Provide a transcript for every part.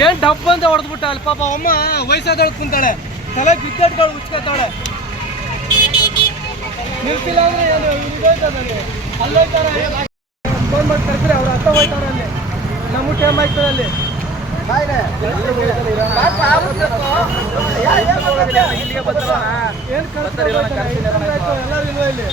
ಏನ್ ಡಬ್ ಅಂತ ಹೊಡೆದ್ಬಿಟ್ಟ ಅಲ್ಲಿ ಪಾಪ ಅಮ್ಮ ವಯಸ್ಸಾದೊಳಗೆ ಕುಂತಾಳೆ ತಲೆ ಬಿದ್ದಟ್ಗಳು ಉಚ್ಕೋತಾಳೆ ನಿಲ್ಸಿಲ್ಲ ಅಂದ್ರೆ ಏನು ಇದಾಯ್ತದಲ್ಲಿ ಅಲ್ಲೋಯ್ತಾರೆ ಫೋನ್ ಮಾಡಿ ಕರ್ಸ್ರೆ ಅವ್ರ ಅತ್ತ ಹೋಯ್ತಾರ ಅಲ್ಲಿ ನಮ್ಮ ಟೈಮ್ ಆಯ್ತದೆ ಅಲ್ಲಿ ಏನ್ ಕಳ್ಸ್ತಾರೆ ಎಲ್ಲರೂ ಇಲ್ವ ಇಲ್ಲಿ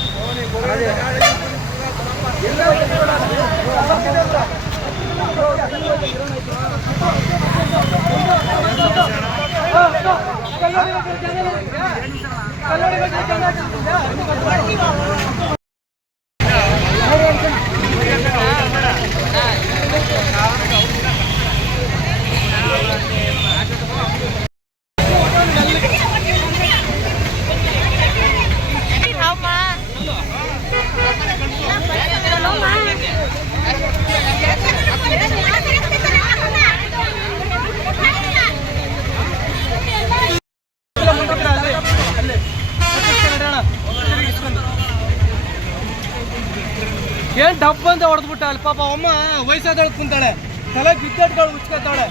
ಏನ್ ಡಬ್ ಅಂತ ಹೊಡೆದ್ಬಿಟ್ಟ ಅಲ್ಲಿ ಪಾಪ ಅಮ್ಮ ವಯಸ್ಸಾದೊಳಗೆ ಕುಂತಾಳೆ ತಲೆ ಬಿದ್ದಟ್ಗಳು ಉಚ್ಕೋತಾಳೆ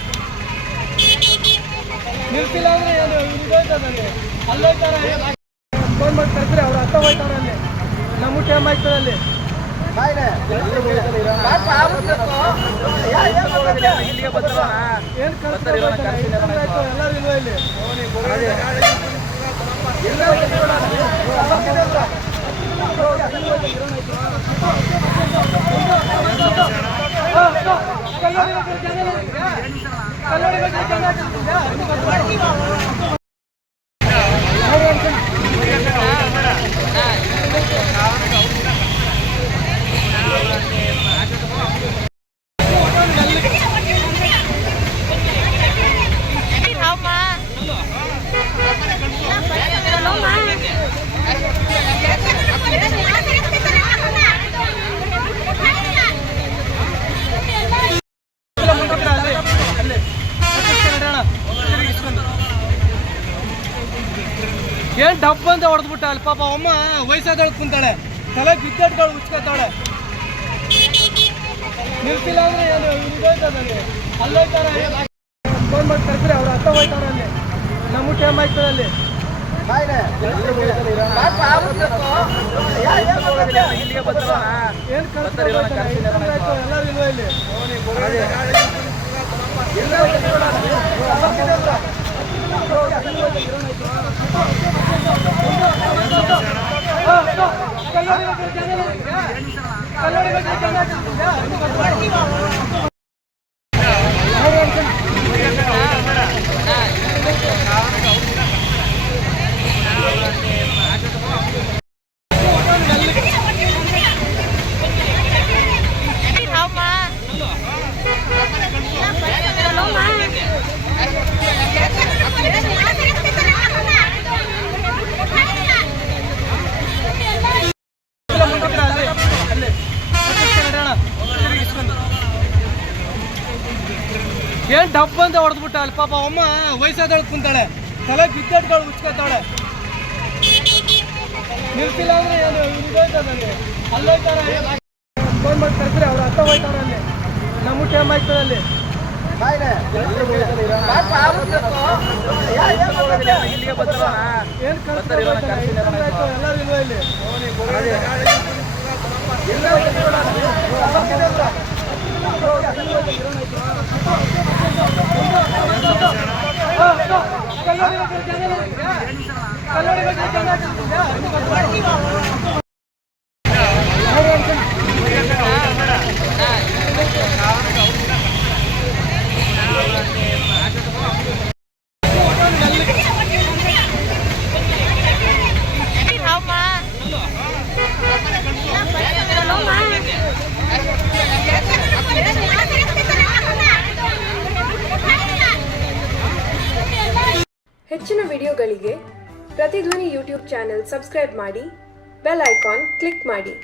ನಿಲ್ಸಿಲ್ಲ ಅಂದ್ರೆ ಏನು ಇದಾಯ್ತದಲ್ಲಿ ಅಲ್ಲೋಯ್ತಾರೆ ಫೋನ್ ಮಾಡಿ ಕರ್ಸ್ರೆ ಅವ್ರ ಅತ್ತ ಹೋಯ್ತಾರ ಅಲ್ಲಿ ನಮ್ಮ ಟೈಮ್ ಆಯ್ತದೆ ಅಲ್ಲಿ ಏನ್ ಕಳ್ಸ್ತಾರೆ ಎಲ್ಲರೂ ಇಲ್ವ ಇಲ್ಲಿ ಏನ್ ಡಬ್ ಅಂತ ಹೊಡೆದ್ಬಿಟ್ಟ ಅಲ್ಲಿ ಪಾಪ ಅಮ್ಮ ವಯಸ್ಸಾದೊಳಗೆ ಕುಂತಾಳೆ ತಲೆ ಬಿದ್ದಟ್ಗಳು ಉಚ್ಕೋತಾಳೆ ನಿಲ್ಸಿಲ್ಲ ಅಂದ್ರೆ ಏನು ಇದಾಯ್ತದಲ್ಲಿ ಅಲ್ಲೋಯ್ತಾರೆ ಫೋನ್ ಮಾಡಿ ಕರ್ಸ್ರೆ ಅವ್ರ ಅತ್ತ ಹೋಯ್ತಾರ ಅಲ್ಲಿ ನಮ್ಮ ಟೈಮ್ ಆಯ್ತದೆ ಅಲ್ಲಿ ಏನ್ ಕಳ್ಸ್ತಾರೆ ಎಲ್ಲರೂ ಇಲ್ವ ಇಲ್ಲಿ ಏನ್ ಡಬ್ ಅಂತ ಹೊಡೆದ್ಬಿಟ್ಟ ಅಲ್ಲಿ ಪಾಪ ಅಮ್ಮ ವಯಸ್ಸಾದೊಳಗೆ ಕುಂತಾಳೆ ತಲೆ ಬಿದ್ದಟ್ಗಳು ಉಚ್ಕೋತಾಳೆ ನಿಲ್ಸಿಲ್ಲ ಅಂದ್ರೆ ಏನು ಇದಾಯ್ತದಲ್ಲಿ ಅಲ್ಲೋಯ್ತಾರೆ ಫೋನ್ ಮಾಡಿ ಕರ್ಸ್ರೆ ಅವ್ರ ಅತ್ತ ಹೋಯ್ತಾರ ಅಲ್ಲಿ ನಮ್ಮ ಟೈಮ್ ಆಯ್ತದೆ ಅಲ್ಲಿ ಏನ್ ಕಳ್ಸ್ತಾರೆ ಎಲ್ಲರೂ ಇಲ್ವ ಇಲ್ಲಿ ಹೆಚ್ಚಿನ ವಿಡಿಯೋಗಳಿಗೆ ಪ್ರತಿಧ್ವನಿ ಯೂಟ್ಯೂಬ್ ಚಾನೆಲ್ ಸಬ್ಸ್ಕ್ರೈಬ್ ಮಾಡಿ, ಬೆಲ್ ಐಕಾನ್ ಕ್ಲಿಕ್ ಮಾಡಿ.